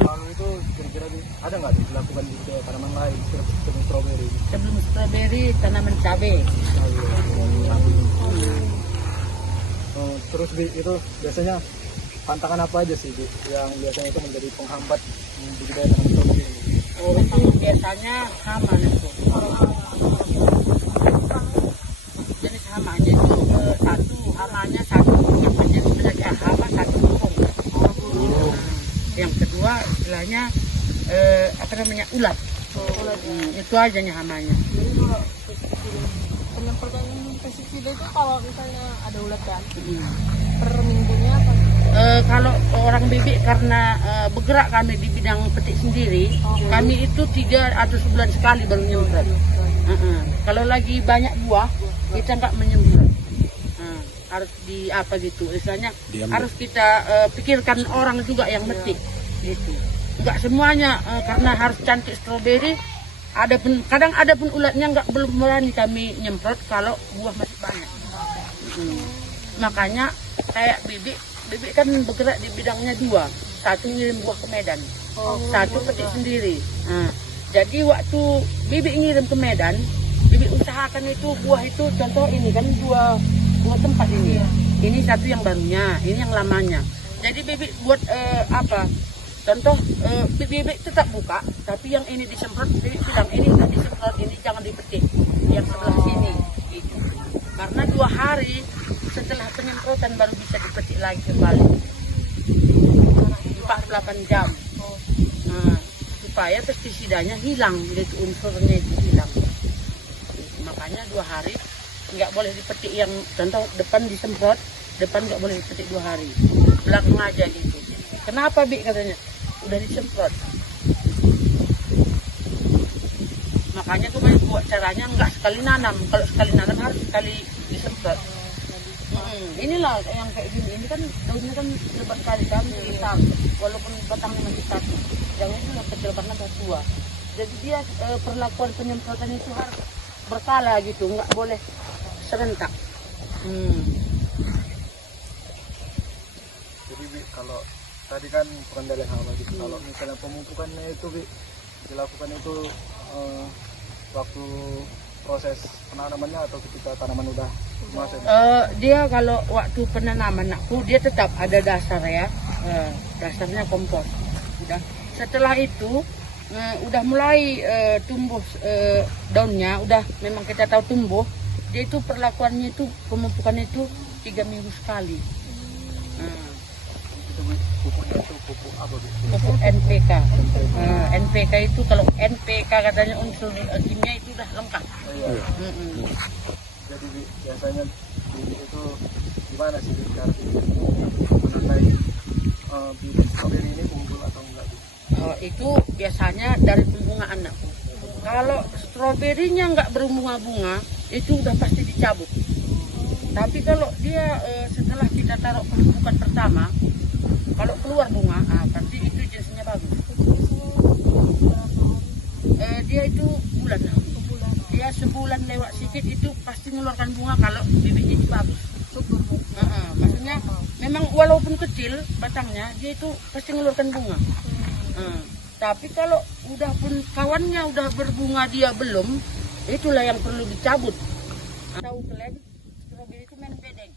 lalu itu kira-kira ada nggak dilakukan di tanaman lain sebelum stroberi? Sebelum stroberi tanaman cabai. Terus Bi, itu biasanya tantangan apa aja sih Bi, yang biasanya itu menjadi penghambat budidaya tanaman stroberi? Oh, itu biasanya hama itu. Jenis hamanya itu satu, hamanya satu yang menjadi penyakit hama satu burung. Yang kedua istilahnya apa namanya ulat. Itu aja nih hamanya. Jadi kalau penyemprotan pestisida itu kalau misalnya ada ulat kan, per minggunya apa? Kalau orang bibik karena bergerak kami di bidang petik sendiri, kami itu 3 atau sebulan sekali baru nyemprot. Kalau lagi banyak buah, kita nggak menyemprot. Harus di apa gitu, misalnya harus kita pikirkan orang juga yang metik gitu. Nggak semuanya karena harus cantik stroberi. Kadang ada pun ulatnya belum berani kami nyemprot kalau buah masih banyak. Makanya kayak bibik kan bergerak di bidangnya 2. Satu ngirim buah ke Medan, satu petik sendiri. Jadi waktu bibik ngirim ke Medan, bibik usahakan itu buah itu contoh ini kan dua tempat ini. Ini satu yang barunya, ini yang lamanya. Jadi bibik buat apa? Contoh bibik tetap buka, tapi yang ini disemprot, bibik bilang ini udah disemprot, ini jangan dipetik. Yang sebelah sini, gitu. Karena 2 hari setelah penyemprotan baru bisa dipetik lagi kembali. 48 jam. Supaya pestisidanya hilang, gitu, unsurnya itu hilang. Makanya 2 hari nggak boleh dipetik yang contoh depan disemprot, depan nggak boleh dipetik 2 hari. Belakang aja gitu. Kenapa Bi katanya? Udah disemprot. Makanya tuh buat caranya nggak sekali nanam. Kalau sekali nanam harus sekali disemprot. Inilah yang kayak gini. Ini kan daunnya kan lebat sekali kan hitam. Walaupun batangnya masih satu. Yang itu yang kecil karena udah tua. Jadi dia perlakuan penyemprotan itu harus berkala gitu. Nggak boleh serentak. Jadi Bi, kalau tadi kan pengendalian hama gitu. Kalau misalnya pemupukannya itu Bi, dilakukan itu waktu proses penanamannya atau ketika tanaman udah masuk? Dia kalau waktu penanaman aku dia tetap ada dasar ya, dasarnya kompos. Udah setelah itu udah mulai tumbuh daunnya, udah memang kita tahu tumbuh. Dia itu perlakuannya itu pemupukannya itu 3 minggu sekali. Itu Bi, pupuknya itu pupuk apa Bi? Pupuk NPK. NPK itu kalau NPK katanya unsur kimia itu udah lengkap. Jadi Bi, biasanya bibit itu gimana sih Bi, cara menandai bibit stroberi ini unggul atau enggak Bi? Itu biasanya dari pembungaan aku. Kalau stroberinya nggak berbunga-bunga, itu udah pasti dicabut. Tapi kalau dia setelah kita taruh pemupukan pertama, kalau keluar bunga, berarti itu jenisnya bagus. Dia itu bulan. Dia sebulan lewat sedikit itu pasti mengeluarkan bunga kalau bibitnya itu bagus. Maksudnya memang walaupun kecil batangnya, dia itu pasti mengeluarkan bunga. Tapi kalau udah pun kawannya udah berbunga dia belum, itulah yang perlu dicabut. Tahu kalian, stroberi itu main bedeng.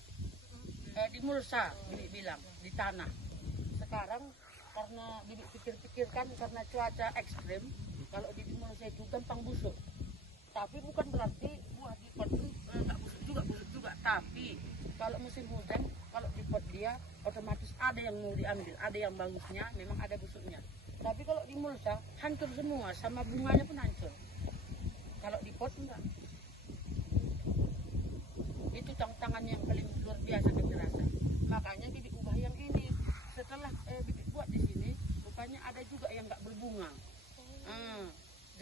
Di mulsa, bibik bilang, di tanah. Sekarang karena bibik pikir-pikirkan karena cuaca ekstrim, kalau di mulsa itu gampang busuk. Tapi bukan berarti buah di pot itu nggak busuk juga. Tapi kalau musim hujan, kalau di pot dia otomatis ada yang mau diambil, ada yang bagusnya, memang ada busuknya. Tapi kalau di mulsa hancur semua, sama bunganya pun hancur. Kalau di pot enggak. Itu tantangan yang paling luar biasa kami rasa. Makanya bibit ubah yang ini setelah bibit buat di sini, rupanya ada juga yang nggak berbunga.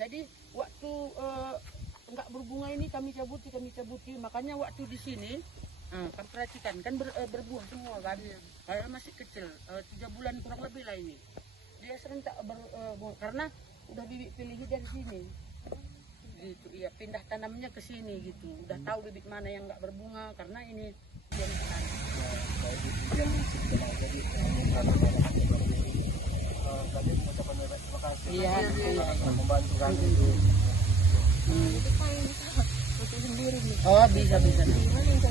Jadi waktu nggak berbunga ini kami cabuti. Makanya waktu di sini, kan perhatikan kan berbuah semua kan. Padahal masih kecil, 3 bulan kurang lebih lah ini. Dia serentak berbunga karena udah bibit pilih dari sini. Gitu, iya, pindah tanamnya ke sini gitu. Udah tahu bibit mana yang nggak berbunga karena ini yang di sana. tadi mengucapkan terima kasih. Iya, iya. Membantu kami itu. Itu paling bisa foto sendiri nih. Oh, bisa. Gimana yang